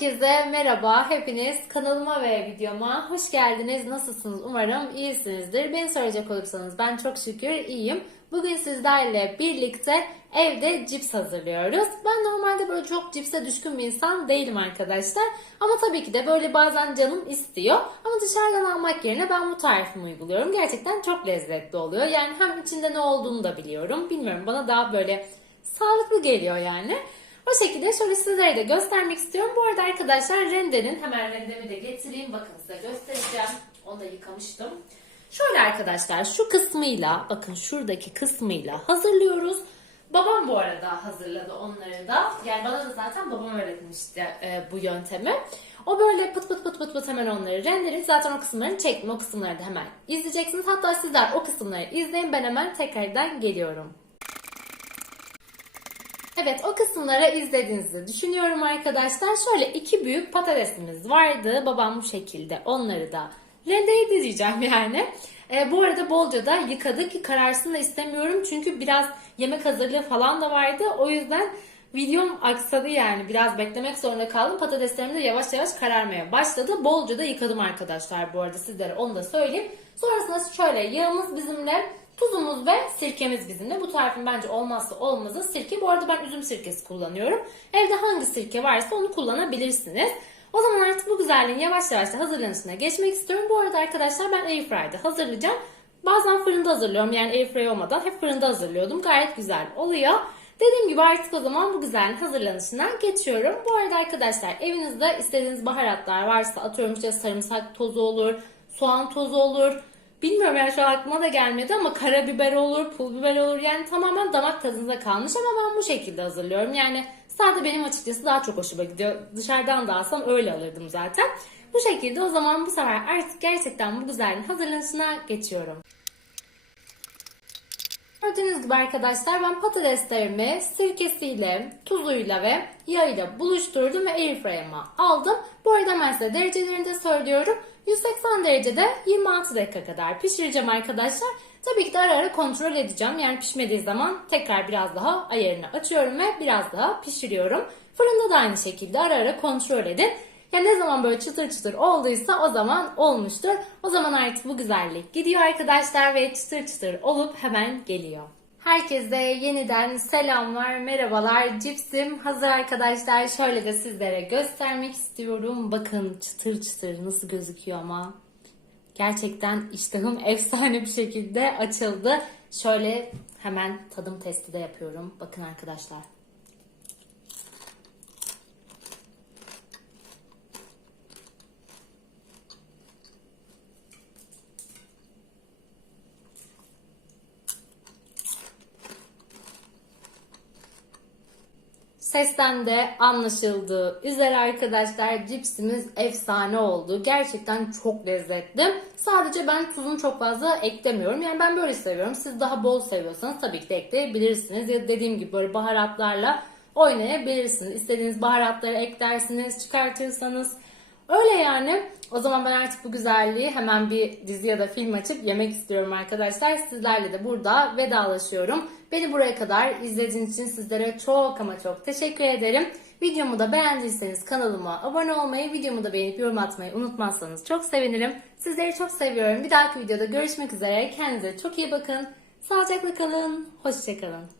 Herkese merhaba, hepiniz kanalıma ve videoma hoş geldiniz. Nasılsınız? Umarım iyisinizdir. Beni soracak olursanız ben çok şükür iyiyim. Bugün sizlerle birlikte evde cips hazırlıyoruz. Ben normalde böyle çok cipse düşkün bir insan değilim arkadaşlar. Ama tabii ki de böyle bazen canım istiyor. Ama dışarıdan almak yerine ben bu tarifimi uyguluyorum. Gerçekten çok lezzetli oluyor. Yani hem içinde ne olduğunu da biliyorum. Bilmiyorum bana daha böyle sağlıklı geliyor yani. O şekilde şöyle sizlere de göstermek istiyorum. Bu arada arkadaşlar rendenin hemen rendemi de getireyim. Bakın size göstereceğim. Onu da yıkamıştım. Şöyle arkadaşlar şu kısmıyla bakın şuradaki kısmıyla hazırlıyoruz. Babam bu arada hazırladı onları da. Yani bana da zaten babam öğretmişti e, bu yöntemi. O böyle pıt pıt pıt pıt pıt hemen onları rendeleyip zaten o kısımlarını çektim. O kısımları da hemen izleyeceksiniz. Hatta sizler o kısımları izleyin ben hemen tekrardan geliyorum. Evet o kısımlara izlediğinizi düşünüyorum arkadaşlar. Şöyle iki büyük patatesimiz vardı. Babam bu şekilde onları da rendeye dizeceğim yani. E, bu arada bolca da yıkadık ki kararsın da istemiyorum. Çünkü biraz yemek hazırlığı falan da vardı. O yüzden videom aksadı yani. Biraz beklemek zorunda kaldım. Patateslerim de yavaş yavaş kararmaya başladı. Bolca da yıkadım arkadaşlar bu arada sizlere onu da söyleyeyim. Sonrasında şöyle yağımız bizimle Tuzumuz ve sirkemiz bizimle. Bu tarifin bence olmazsa olmazı sirke. Bu arada ben üzüm sirkesi kullanıyorum. Evde hangi sirke varsa onu kullanabilirsiniz. O zaman artık bu güzelliğin yavaş yavaş da hazırlanışına geçmek istiyorum. Bu arada arkadaşlar ben airfryer'da hazırlayacağım. Bazen fırında hazırlıyorum. Yani airfryer olmadan hep fırında hazırlıyordum. Gayet güzel oluyor. Dediğim gibi artık o zaman bu güzelliğin hazırlanışına geçiyorum. Bu arada arkadaşlar evinizde istediğiniz baharatlar varsa atıyorum işte sarımsak tozu olur, soğan tozu olur, Bilmiyorum yani şu an aklıma da gelmedi ama karabiber olur, pul biber olur. Yani tamamen damak tadınıza kalmış ama ben bu şekilde hazırlıyorum. Yani sade benim açıkçası daha çok hoşuma gidiyor. Dışarıdan da alsam öyle alırdım zaten. Bu şekilde o zaman bu sefer artık gerçekten bu güzelliğin hazırlanışına geçiyorum. Gördüğünüz gibi arkadaşlar ben patateslerimi sirkesiyle, tuzuyla ve yağıyla buluşturdum ve airfryer'ıma aldım. Bu arada ben size derecelerini de söylüyorum. 180 derecede 26 dakika kadar pişireceğim arkadaşlar. Tabii ki de ara ara kontrol edeceğim. Yani pişmediği zaman tekrar biraz daha ayarını açıyorum ve biraz daha pişiriyorum. Fırında da aynı şekilde ara ara kontrol edin. Ya ne zaman böyle çıtır çıtır olduysa o zaman olmuştur. O zaman artık bu güzellik gidiyor arkadaşlar ve çıtır çıtır olup hemen geliyor. Herkese yeniden selamlar, merhabalar. Cipsim hazır arkadaşlar. Şöyle de sizlere göstermek istiyorum. Bakın çıtır çıtır nasıl gözüküyor ama. Gerçekten iştahım efsane bir şekilde açıldı. Şöyle hemen tadım testi de yapıyorum. Bakın arkadaşlar. Sesten de anlaşıldığı üzere arkadaşlar cipsimiz efsane oldu. Gerçekten çok lezzetli. Sadece ben tuzunu çok fazla eklemiyorum. Yani ben böyle seviyorum. Siz daha bol seviyorsanız tabii ki de ekleyebilirsiniz. Ya dediğim gibi böyle baharatlarla oynayabilirsiniz. İstediğiniz baharatları eklersiniz, çıkartırsanız. Öyle yani. O zaman ben artık bu güzelliği hemen bir dizi ya da film açıp yemek istiyorum arkadaşlar. Sizlerle de burada vedalaşıyorum. Beni buraya kadar izlediğiniz için sizlere çok ama çok teşekkür ederim. Videomu da beğendiyseniz kanalıma abone olmayı, videomu da beğenip yorum atmayı unutmazsanız çok sevinirim. Sizleri çok seviyorum. Bir dahaki videoda görüşmek üzere. Kendinize çok iyi bakın. Sağlıcakla kalın. Hoşçakalın.